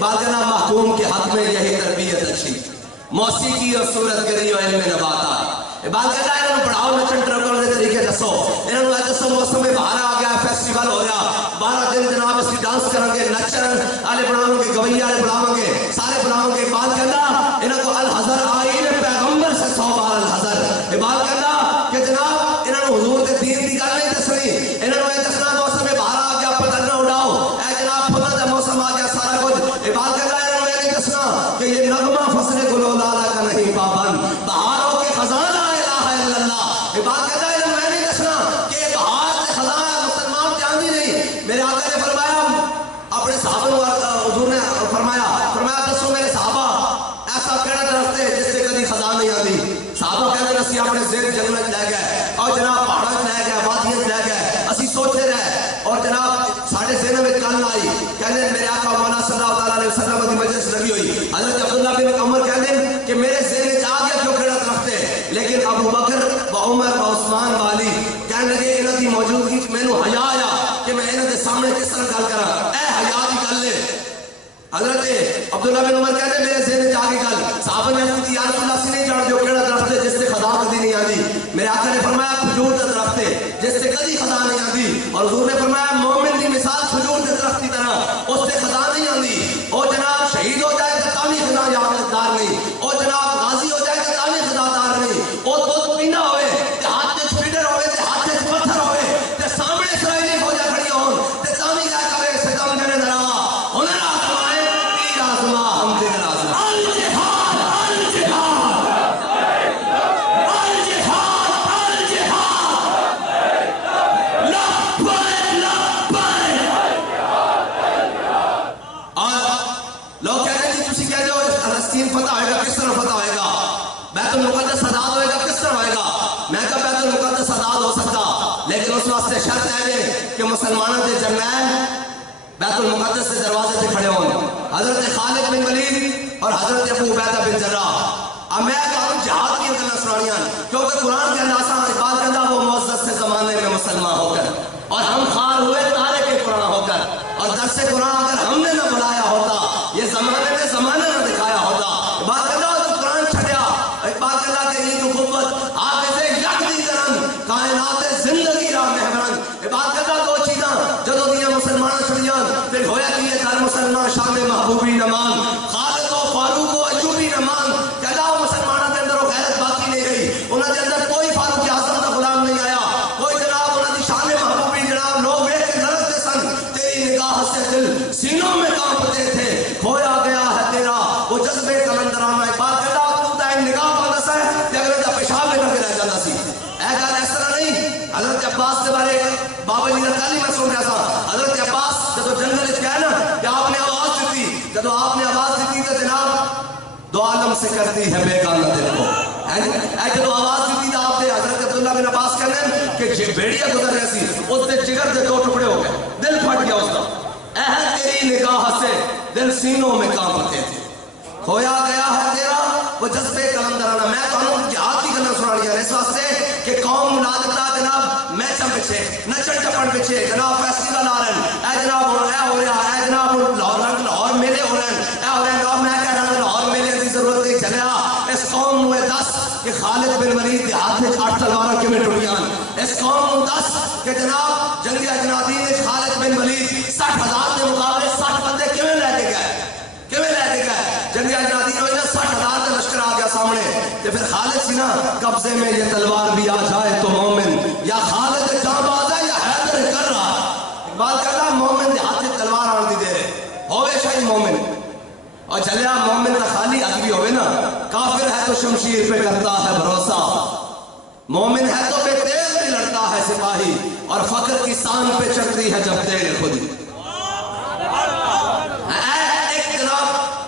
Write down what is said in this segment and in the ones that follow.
بات کرنا محکوم کے حق میں یہی تربیت اچھی موسیقی اور صورت گری اور علم نباتات بات کرنا انہوں پڑھاؤ نچن ٹرکر دے طریقے دسو انہوں دسو موسم میں باہر آ گیا فیسٹیول ہو رہا 12 دن جناب اس کی ڈانس کریں گے نچن آلے بناؤں گے گویا آلے بناؤں گے سارے بناؤں گے بات کرنا انہوں کو الحضر آئین پیغمبر سے 100 بار الحضر بات کرنا کہ جناب انہوں حضور کے دین کی گل نہیں دسنی انہوں نے دسنا موسم میں باہر آ گیا پتنگ نہ اڑاؤ اے جناب پتہ دا موسم آ گیا سارا کچھ بات کرنا انہوں نے نہیں دسنا کہ یہ نغمہ فصل گلولالہ کا نہیں پابند بہاروں کے خزانہ الہ الا اللہ بات کرنا انہوں نے نہیں دسنا کہ بہار کے خزانہ مسلمان جاندی نہیں میرے آقا نے فرمایا اپنے صحابہ حضور نے فرمایا دسو میرے صحابہ ایسا کہنا درخت ہے جس سے کبھی خزانہ نہیں آتی صحابہ کہنے رسی اپنے زیر جنت لے گئے اور جناب پہاڑوں لے گئے وادیوں لے گئے اسی سوچتے رہے اور جناب ساڑھے ذہن میں کل آئی کہنے میرے آقا مولانا صلی اللہ علیہ وسلم کی مجلس لگی ہوئی حضرت عبداللہ بن عمر کہنے کہ میرے ذہن میں آ گیا کیوں کھڑا درخت ہے لیکن ابو بکر و عمر و عثمان والی کہنے لگے انہوں کی موجودگی میں نے حیا آیا کہ میں انہوں کے سامنے کس طرح گل کرا اے حیا کی گل ہے حضرت عبداللہ بن عمر کہتے میرے ذہن میں آ گئی گل صحابہ نے عرض کی یا رسول اللہ سے نہیں جان جو کیڑا درخت ہے جس سے خزاں کبھی نہیں آتی میرے آقا نے فرمایا کھجور کا درخت ہے جس سے کبھی خزاں نہیں آتی اور حضور نے فرمایا مومن کی مثال کھجور کے درخت کی طرح اس سے خزاں نہیں آتی اور جناب شہید ہو جائے تو تامی خزاں یادگار نہیں اور جناب غازی ہو جائے تو تامی خزاں دار نہیں اور دودھ پینا ہوئے تے ہاتھ تے فیڈر ہوئے تے ہاتھ تے پتھر ہوئے تے سامنے اسرائیلی فوجاں کھڑی ہون تے تامی کیا کرے ستم جنے دراوا ہنر آزمائے تیر آزما ہم دیگر آزما فتح ہوئے گا کس طرح فتح ہوئے گا بیت المقدس آزاد ہوئے گا کس طرح ہوئے گا میں کہا بیت المقدس آزاد ہو سکتا لیکن اس واسطے شرط ہے کہ مسلمانوں کے جرنیل بیت المقدس سے دروازے سے کھڑے ہوں حضرت خالد بن ولید اور حضرت ابو عبیدہ بن جراح اب میں کہوں جہاد کی گلاں سنانیاں کیونکہ قرآن کے اندر اقبال کہتا وہ معزز سے زمانے میں مسلمان ہو کر اور ہم خار ہوئے تارے کے قرآن ہو کر اور درس قرآن اگر ہم نے نہ بلایا ہوتا یہ زمانے میں زمانہ نہ دکھایا ہوتا بات کرنا تو قرآن چھڑیا بات کرنا کہ یہ تو قوت آگے سے یک دی کرن کائنات زندگی را محورن بات کرنا دو چیزاں جدو دیا مسلمان چھڑیاں پھر ہویا کہ یہ در مسلمان شان محبوبی نمان خالد و فاروق و ایوبی نمان کہلا مسلمانوں کے اندر وہ غیرت باقی نہیں رہی انہوں کے اندر کوئی فاروق اعظم کا غلام نہیں آیا کوئی جناب انہوں کی شان محبوبی جناب لوگ ایک کے لڑکتے سن تیری نگاہ سے دل سینوں میں کانپتے تھے کھویا گیا ہے تیرا وہ جذبے کلندرانہ اقبال کہتا تو تا نگاہ پاندس ہے کہ اگر جب پیشاب لے کر رہ جاتا سی اے گل اس طرح نہیں حضرت عباس کے بارے بابا جی کا کل ہی میں سن رہا تھا حضرت عباس جب جنگل اس کہا نا کہ آپ نے آواز دیتی جب آپ نے آواز دیتی تو جناب دو عالم سے کرتی ہے بیگانہ دل کو اے جب آواز دیتی تو آپ نے حضرت عبداللہ بن عباس کہنے کہ بیڑیاں گزر رہی سی اس نے جگر کے 2 ٹکڑے ہو گئے دل پھٹ گیا اس کا اے تیری نگاہ سے دل سینوں میں کانپتے تھے کھویا گیا ہے تیرا وہ جذبے کلندرانہ میں تو ہم جہاد کی گلیں سنا لیا اس واسطے کہ قوم ملادتا جناب میچم پیچھے نچن چپن پیچھے جناب فیسٹیول آ رہے ہیں اے جناب ہو رہا ہے جناب لاہور میلے ہو رہے ہیں اے ہو رہے ہیں میں کہہ رہا ہوں لاہور میلے کی ضرورت نہیں چلیا اس قوم میں 10 کہ خالد بن ولید کے ہاتھ میں 8 تلوار کے میں ٹوٹیاں اس قوم میں 10 کہ جناب جنگ اجنادی نے خالد بن ولید 60,000 کے مقابلے 60 بندے کیویں لے کے گئے جنگ اجنادی نے 60,000 کا لشکر آ گیا سامنے کہ پھر خالد سی نا قبضے میں یہ تلوار بھی آ جائے تو مومن یا خالد جانباز ہے یا حیدر کر رہا اقبال کہتا مومن کے ہاتھ میں تلوار آن دی دے رہے ہوئے شاہی مومن اور چلیا مومن کا خالی حق بھی ہوئے نا کافر ہے تو شمشیر پہ کرتا ہے بھروسہ مومن ہے تو بے تیز بھی لڑتا ہے سپاہی اور فقر کی سان پہ چڑھتی ہے جب تیغ خودی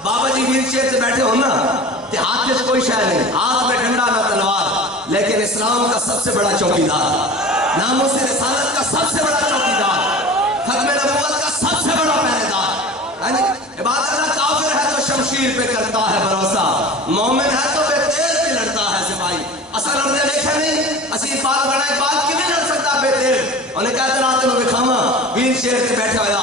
بابا جی ویل چیئر سے بیٹھے ہو نا کہ ہاتھ میں کوئی شے نہیں ہاتھ میں ڈنڈا نہ تلوار لیکن اسلام کا سب سے بڑا چوکیدار ناموس رسالت کا سب سے بڑا چوکیدار ختم نبوت کا سب سے بڑا پہرے دار عبادت اللہ کافر ہے تو شمشیر پہ کرتا ہے بھروسہ مومن ہے تو بے تیز بھی لڑتا ہے سپاہی اصل لڑنے دیکھا نہیں اسی بات بڑا ایک بات کیوں نہیں لڑ سکتا بے تیز انہیں کہتے رہتے میں بکھاما ویل چیئر سے بیٹھا ہوا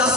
10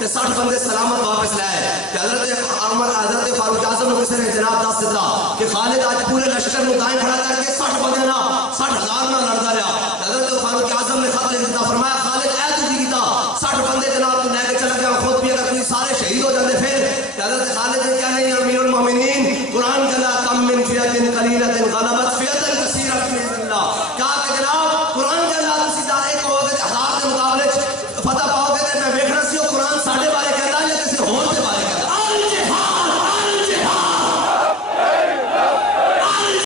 تے 60 بندے سلامت واپس لائے تے حضرت فاروق اعظم نے کسی نے جناب دس دیتا کہ خالد آج پورے لشکر کو دائیں کھڑا کر کے 60 بندے نہ 60,000 نہ لڑتا رہا. حضرت فاروق اعظم نے خط لکھ دیتا فرمایا خالد اے تجھی کیتا 60 بندے جناب